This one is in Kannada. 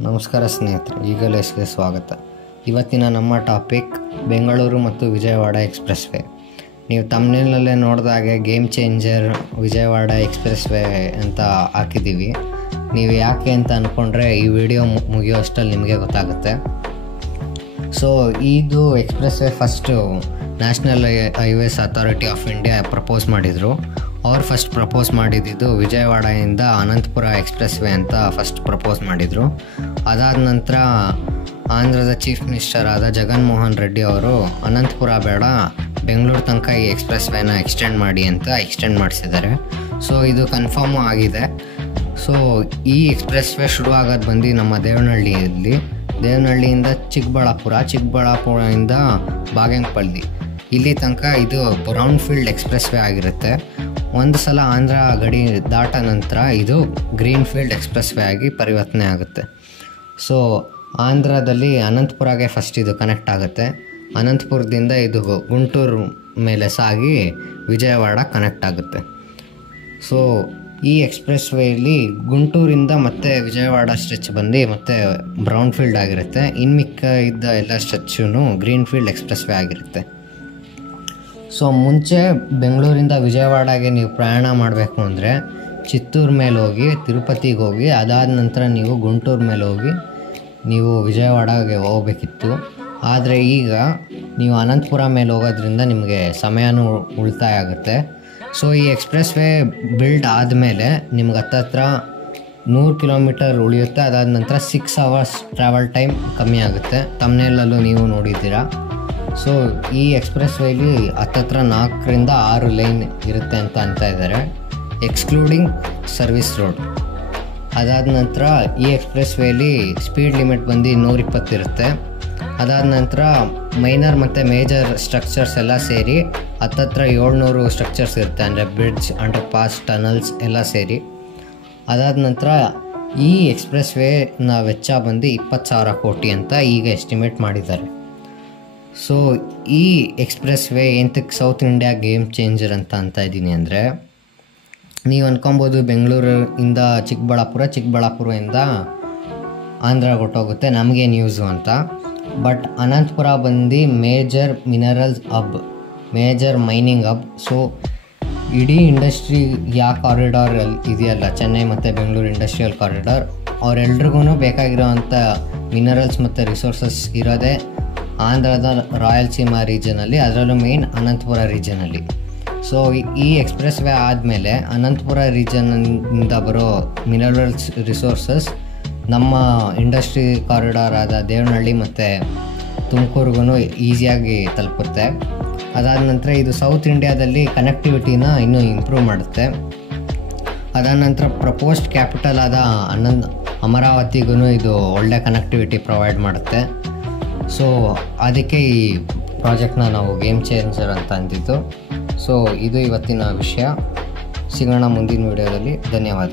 ನಮಸ್ಕಾರ ಸ್ನೇಹಿತರೆ, ಈಗಲೇ ಸ್ವಾಗತ. ಇವತ್ತಿನ ನಮ್ಮ ಟಾಪಿಕ್ ಬೆಂಗಳೂರು ಮತ್ತು ವಿಜಯವಾಡ ಎಕ್ಸ್ಪ್ರೆಸ್ ವೇ. ನೀವು ತಮ್ನೇಲ್ನಲ್ಲೇ ನೋಡಿದಾಗೆ game changer Vijayawada expressway ಅಂತ ಹಾಕಿದ್ದೀವಿ. ನೀವು ಯಾಕೆ ಅಂತ ಅಂದ್ಕೊಂಡ್ರೆ ಈ ವಿಡಿಯೋ ಮುಗಿಯೋ ಅಷ್ಟರಲ್ಲಿ ನಿಮಗೆ ಗೊತ್ತಾಗುತ್ತೆ. ಸೊ ಇದು express way first national highways authority of India propose ಮಾಡಿದರು. ಅವ್ರು ಫಸ್ಟ್ ಪ್ರಪೋಸ್ ಮಾಡಿದ್ದು ವಿಜಯವಾಡದಿಂದ ಅನಂತಪುರ ಎಕ್ಸ್ಪ್ರೆಸ್ ವೇ ಅಂತ ಫಸ್ಟ್ ಪ್ರಪೋಸ್ ಮಾಡಿದರು. ಅದಾದ ನಂತರ ಆಂಧ್ರದ ಚೀಫ್ ಮಿನಿಸ್ಟರ್ ಆದ ಜಗನ್ಮೋಹನ್ ರೆಡ್ಡಿ ಅವರು ಅನಂತಪುರ ಬೇಡ, ಬೆಂಗಳೂರು ತನಕ ಈ ಎಕ್ಸ್ಪ್ರೆಸ್ ವೇನ ಎಕ್ಸ್ಟೆಂಡ್ ಮಾಡಿ ಅಂತ ಎಕ್ಸ್ಟೆಂಡ್ ಮಾಡಿಸಿದ್ದಾರೆ. ಸೊ ಇದು ಕನ್ಫರ್ಮು ಆಗಿದೆ. ಸೊ ಈ ಎಕ್ಸ್ಪ್ರೆಸ್ ವೇ ಶುರು ಆಗೋದು ಬಂದು ನಮ್ಮ ದೇವನಹಳ್ಳಿಯಿಂದ ಚಿಕ್ಕಬಳ್ಳಾಪುರದಿಂದ ಬಾಗೇಪಲ್ಲಿ ಇಲ್ಲಿ ತನಕ ಇದು ಬ್ರೌನ್ ಫೀಲ್ಡ್ ಎಕ್ಸ್ಪ್ರೆಸ್ ವೇ ಆಗಿರುತ್ತೆ. ಒಂದು ಸಲ ಆಂಧ್ರ ಗಡಿ ದಾಟ ನಂತರ ಇದು ಗ್ರೀನ್ ಫೀಲ್ಡ್ ಎಕ್ಸ್ಪ್ರೆಸ್ ವೇ ಆಗಿ ಪರಿವರ್ತನೆ ಆಗುತ್ತೆ. ಸೊ ಆಂಧ್ರದಲ್ಲಿ ಅನಂತಪುರಗೆ ಫಸ್ಟ್ ಇದು ಕನೆಕ್ಟ್ ಆಗುತ್ತೆ. ಅನಂತಪುರದಿಂದ ಇದು ಗುಂಟೂರು ಮೇಲೆ ಸಾಗಿ ವಿಜಯವಾಡ ಕನೆಕ್ಟ್ ಆಗುತ್ತೆ. ಸೊ ಈ ಎಕ್ಸ್ಪ್ರೆಸ್ ವೇಯಲ್ಲಿ ಗುಂಟೂರಿಂದ ಮತ್ತು ವಿಜಯವಾಡ ಸ್ಟ್ರೆಚ್ ಬಂದು ಮತ್ತು ಬ್ರೌನ್ ಫೀಲ್ಡ್ ಆಗಿರುತ್ತೆ. ಇನ್ಮಿಕ್ಕ ಇದ್ದ ಎಲ್ಲ ಸ್ಟ್ರೆಚ್ಚೂ ಗ್ರೀನ್ ಫೀಲ್ಡ್ ಎಕ್ಸ್ಪ್ರೆಸ್ ವೇ ಆಗಿರುತ್ತೆ. ಸೊ ಮುಂಚೆ ಬೆಂಗಳೂರಿಂದ ವಿಜಯವಾಡಗೆ ನೀವು ಪ್ರಯಾಣ ಮಾಡಬೇಕು ಅಂದರೆ ಚಿತ್ತೂರು ಮೇಲೆ ಹೋಗಿ ತಿರುಪತಿಗೆ ಹೋಗಿ, ಅದಾದ ನಂತರ ನೀವು ಗುಂಟೂರು ಮೇಲೆ ಹೋಗಿ ನೀವು ವಿಜಯವಾಡಗೆ ಹೋಗಬೇಕಿತ್ತು. ಆದರೆ ಈಗ ನೀವು ಅನಂತಪುರ ಮೇಲೆ ಹೋಗೋದ್ರಿಂದ ನಿಮಗೆ ಸಮಯನೂ ಉಳಿತಾಯ ಆಗುತ್ತೆ. ಸೊ ಈ ಎಕ್ಸ್ಪ್ರೆಸ್ ವೇ ಬಿಲ್ಡ್ ಆದಮೇಲೆ ನಿಮ್ಗೆ ಹತ್ತತ್ರ 100 ಕಿಲೋಮೀಟರ್ ಉಳಿಯುತ್ತೆ. ಅದಾದ ನಂತರ 6 ಅವರ್ಸ್ ಟ್ರಾವೆಲ್ ಟೈಮ್ ಕಮ್ಮಿ ಆಗುತ್ತೆ. ತಮ್ನೇಲಲ್ಲೂ ನೀವು ನೋಡಿದ್ದೀರಾ. ಸೊ ಈ ಎಕ್ಸ್ಪ್ರೆಸ್ ವೇಲಿ ಹತ್ತತ್ರ 4ರಿಂದ 6 ಲೈನ್ ಇರುತ್ತೆ ಅಂತ ಇದ್ದಾರೆ, ಎಕ್ಸ್ಕ್ಲೂಡಿಂಗ್ ಸರ್ವಿಸ್ ರೋಡ್. ಅದಾದ ನಂತರ ಈ ಎಕ್ಸ್ಪ್ರೆಸ್ ವೇಲಿ ಸ್ಪೀಡ್ ಲಿಮಿಟ್ ಬಂದು 120 ಇರುತ್ತೆ. ಅದಾದ ನಂತರ ಮೈನರ್ ಮತ್ತು ಮೇಜರ್ ಸ್ಟ್ರಕ್ಚರ್ಸ್ ಎಲ್ಲ ಸೇರಿ ಹತ್ತತ್ರ 700 ಸ್ಟ್ರಕ್ಚರ್ಸ್ ಇರುತ್ತೆ, ಅಂದರೆ ಬ್ರಿಡ್ಜ್, ಅಂಡರ್ ಪಾಸ್, ಟನಲ್ಸ್ ಎಲ್ಲ ಸೇರಿ. ಅದಾದ ನಂತರ ಈ ಎಕ್ಸ್ಪ್ರೆಸ್ ವೇನ ವೆಚ್ಚ ಬಂದು 20,000 ಕೋಟಿ ಅಂತ ಈಗ ಎಸ್ಟಿಮೇಟ್ ಮಾಡಿದ್ದಾರೆ. ಸೊ ಈ ಎಕ್ಸ್ಪ್ರೆಸ್ ವೇ ಎಂತಕ್ಕೆ ಸೌತ್ ಇಂಡಿಯಾ ಗೇಮ್ ಚೇಂಜರ್ ಅಂತ ಇದ್ದೀನಿ ಅಂದರೆ, ನೀವು ಅಂದ್ಕೊಬೋದು ಬೆಂಗಳೂರಿಂದ ಚಿಕ್ಕಬಳ್ಳಾಪುರದಿಂದ ಆಂಧ್ರ ಹೊಟ್ಟೋಗುತ್ತೆ, ನಮಗೇನು ಯೂಸು ಅಂತ. ಬಟ್ ಅನಂತಪುರ ಬಂದು major minerals hub, major mining hub. So ಇಡೀ ಇಂಡಸ್ಟ್ರಿ ಕಾರಿಡಾರ್ ಇದೆಯಲ್ಲ, ಚೆನ್ನೈ ಮತ್ತು ಬೆಂಗಳೂರು ಇಂಡಸ್ಟ್ರಿಯಲ್ ಕಾರಿಡಾರ್, ಅವರೆಲ್ರಿಗೂ ಬೇಕಾಗಿರೋವಂಥ ಮಿನರಲ್ಸ್ ಮತ್ತು ರಿಸೋರ್ಸಸ್ ಇರೋದೇ ಆಂಧ್ರದ ರಾಯಲಸೀಮಾ ರೀಜನಲ್ಲಿ, ಅದರಲ್ಲೂ ಮೇಯ್ನ್ ಅನಂತಪುರ ರೀಜನಲ್ಲಿ. ಸೊ ಈ ಎಕ್ಸ್ಪ್ರೆಸ್ ವೇ ಆದಮೇಲೆ ಅನಂತಪುರ ರೀಜನ್ನಿಂದ ಬರೋ ಮಿನರಲ್ಸ್ ರಿಸೋರ್ಸಸ್ ನಮ್ಮ ಇಂಡಸ್ಟ್ರಿ ಕಾರಿಡಾರ್ ಆದ ದೇವನಹಳ್ಳಿ ಮತ್ತು ತುಮಕೂರಿಗೂ ಈಸಿಯಾಗಿ ತಲುಪುತ್ತೆ. ಅದಾದ ನಂತರ ಇದು ಸೌತ್ ಇಂಡಿಯಾದಲ್ಲಿ ಕನೆಕ್ಟಿವಿಟಿನ ಇನ್ನೂ ಇಂಪ್ರೂವ್ ಮಾಡುತ್ತೆ. ಅದಾದ ನಂತರ ಪ್ರಪೋಸ್ಡ್ ಕ್ಯಾಪಿಟಲ್ ಆದ ಅಮರಾವತಿಗೂ ಇದು ಒಳ್ಳೆ ಕನೆಕ್ಟಿವಿಟಿ ಪ್ರೊವೈಡ್ ಮಾಡುತ್ತೆ. ಸೊ ಅದಕ್ಕೆ ಈ ಪ್ರಾಜೆಕ್ಟ್ನ ನಾವು ಗೇಮ್ ಚೇಂಜರ್ ಅಂತ ಅಂದಿದ್ದು. ಸೊ ಇದು ಇವತ್ತಿನ ವಿಷಯ. ಸಿಗೋಣ ಮುಂದಿನ ವಿಡಿಯೋದಲ್ಲಿ. ಧನ್ಯವಾದ.